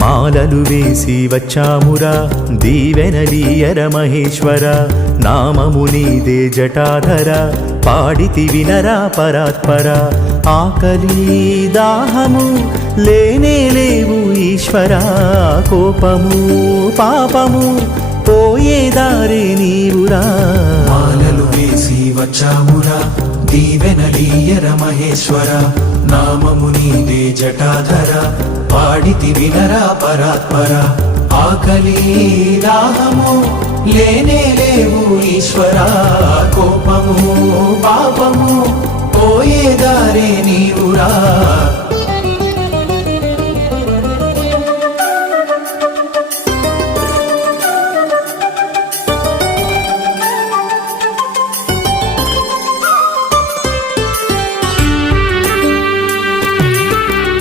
మాలలు వేసి వచ్చామురా దీవెనలీయర మహేశ్వర నామము నీదే జటాధర పాడితి వినరా పరాత్పర ఆకలి దాహము లేనే లేవు ఈశ్వర కోపము పాపము పోయే దారే నీవురా మాలలు వేసి వచ్చామురా దీవెనలీయర మహేశ్వర నామము నీదే జటాధర పాడితి వినరా పరాత్పర ఆకలి దాహము లేనే లేవు ఈశ్వర కోపము పాపము పోయే దారే నీవురా